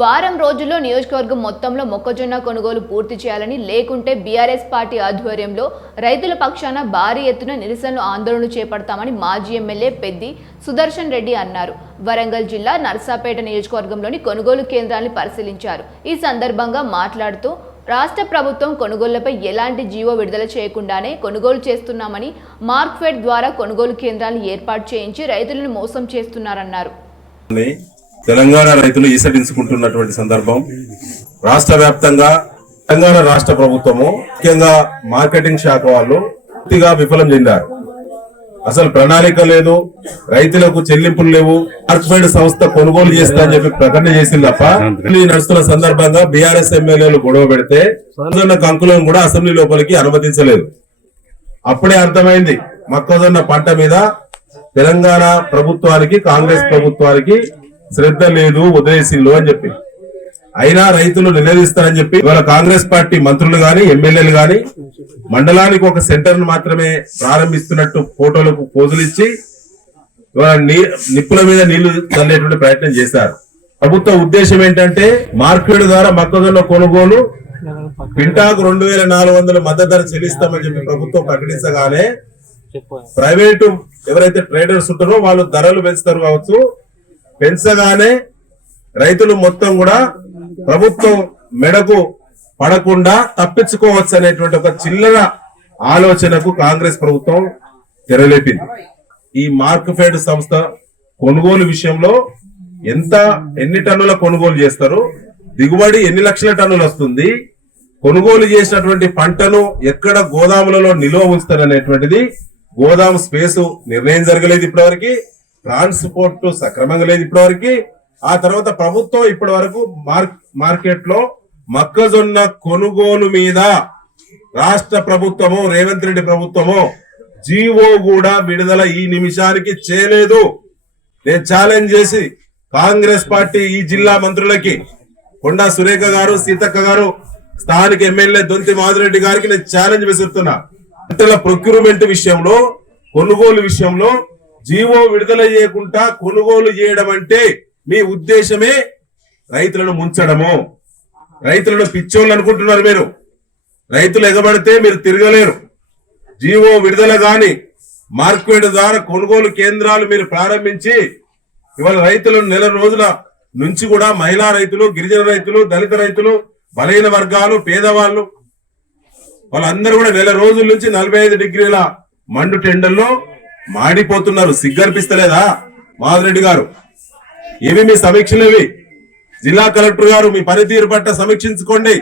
వారం రోజుల్లో నియోజకవర్గం మొత్తంలో మొక్కజొన్న కొనుగోలు పూర్తి చేయాలని, లేకుంటే బీఆర్ఎస్ పార్టీ ఆధ్వర్యంలో రైతుల పక్షాన భారీ ఎత్తున నిరసనలు ఆందోళనలు చేపడతామని మాజీ ఎమ్మెల్యే పెద్ది సుదర్శన్ రెడ్డి అన్నారు. వరంగల్ జిల్లా నర్సాపేట నియోజకవర్గంలోని కొనుగోలు కేంద్రాలను పరిశీలించారు. ఈ సందర్భంగా మాట్లాడుతూ రాష్ట్ర ప్రభుత్వం కొనుగోళ్లపై ఎలాంటి జీవో విడుదల చేయకుండానే కొనుగోలు చేస్తున్నామని, మార్క్ఫెడ్ ద్వారా కొనుగోలు కేంద్రాలను ఏర్పాటు చేయించి రైతులను మోసం చేస్తున్నారన్నారు. తెలంగాణ రైతులు ఈసడించుకుంటున్నటువంటి సందర్భం. రాష్ట్ర వ్యాప్తంగా తెలంగాణ రాష్ట్ర ప్రభుత్వము ముఖ్యంగా మార్కెటింగ్ శాఖ వాళ్ళు పూర్తిగా విఫలం చెందారు. అసలు ప్రణాళిక లేదు, రైతులకు చెల్లింపులు లేవు. మార్క్ఫెడ్ సంస్థ కొనుగోలు చేస్తా అని చెప్పి ప్రకటన చేసింది తప్ప నడుస్తున్న సందర్భంగా బీఆర్ఎస్ ఎమ్మెల్యేలు గొడవ పెడితే మొక్కజొన్న కంకులను కూడా అసెంబ్లీ లోపలికి అనుమతించలేదు. అప్పుడే అర్థమైంది మొక్కజొన్న పంట మీద తెలంగాణ ప్రభుత్వానికి, కాంగ్రెస్ ప్రభుత్వానికి శ్రద్ధ లేదు, వదిలేసిల్లు అని చెప్పి. అయినా రైతులు నిలదీస్తారని చెప్పి ఇవాళ కాంగ్రెస్ పార్టీ మంత్రులు గాని, ఎమ్మెల్యేలు గాని మండలానికి ఒక సెంటర్ మాత్రమే ప్రారంభిస్తున్నట్టు ఫోటోలకు పోజులు ఇచ్చి ఇవాళ నిప్పుల మీద నీళ్లు చల్లేటువంటి ప్రయత్నం చేశారు. ప్రభుత్వ ఉద్దేశం ఏంటంటే మార్కెట్ ద్వారా మొక్కజొన్న కొనుగోలు క్వింటాకు 2400 మద్దతు ధర చెల్లిస్తామని చెప్పి ప్రభుత్వం ప్రకటించగానే ప్రైవేటు ఎవరైతే ట్రేడర్స్ ఉంటారో వాళ్ళు ధరలు పెంచుతారు కావచ్చు. పెంచగానే రైతులు మొత్తం కూడా ప్రభుత్వం మెడకు పడకుండా తప్పించుకోవచ్చు అనేటువంటి ఒక చిల్లర ఆలోచనకు కాంగ్రెస్ ప్రభుత్వం తెరలేపింది. ఈ మార్క్ఫెడ్ సంస్థ కొనుగోలు విషయంలో ఎన్ని టన్నుల కొనుగోలు చేస్తారు, దిగుబడి ఎన్ని లక్షల టన్నులు వస్తుంది, కొనుగోలు చేసినటువంటి పంటను ఎక్కడ గోదాములలో నిల్వ ఉంచుతారనేటువంటిది గోదాము స్పేసు నిర్ణయం జరగలేదు ఇప్పటివరకు. ట్రాన్స్పోర్ట్ సక్రమంగా లేదు ఇప్పటివరకు. ఆ తర్వాత ప్రభుత్వం ఇప్పటి వరకు మార్కెట్ లో మొక్కజొన్న కొనుగోలు మీద రాష్ట్ర ప్రభుత్వము, రేవంత్ రెడ్డి ప్రభుత్వము జీవో కూడా విడుదల ఈ నిమిషానికి చేయలేదు. నేను ఛాలెంజ్ చేసి కాంగ్రెస్ పార్టీ ఈ జిల్లా మంత్రులకి, కొండా సురేఖ గారు, సీతక్క గారు, స్థానిక ఎమ్మెల్యే దొంతి మాధురెడ్డి గారికి నేను ఛాలెంజ్ విసురుతున్నా. పంటల ప్రొక్యూర్మెంట్ విషయంలో, కొనుగోలు విషయంలో జీవో విడుదల చేయకుండా కొనుగోలు చేయడం అంటే మీ ఉద్దేశమే రైతులను ముంచడము. రైతులను పిచ్చోళ్ళు అనుకుంటున్నారు మీరు. రైతులు ఎగబడితే మీరు తిరగలేరు. జీవో విడుదల గాని మార్కెట్ ద్వారా కొనుగోలు కేంద్రాలు మీరు ప్రారంభించి ఇవాళ రైతులను నెల రోజుల నుంచి కూడా మహిళా రైతులు, గిరిజన రైతులు, దళిత రైతులు, బలహీన వర్గాలు, పేదవాళ్ళు వాళ్ళందరూ కూడా నెల రోజుల నుంచి 45 డిగ్రీల మండు టెండల్లో మాడిపోతున్నారు. సిగ్గనిపిస్తలేదా మాధురెడ్డి గారు? ఇవి మీ సమీక్షలు. ఇవి జిల్లా కలెక్టర్ గారు మీ పనితీరు పట్ల సమీక్షించుకోండి.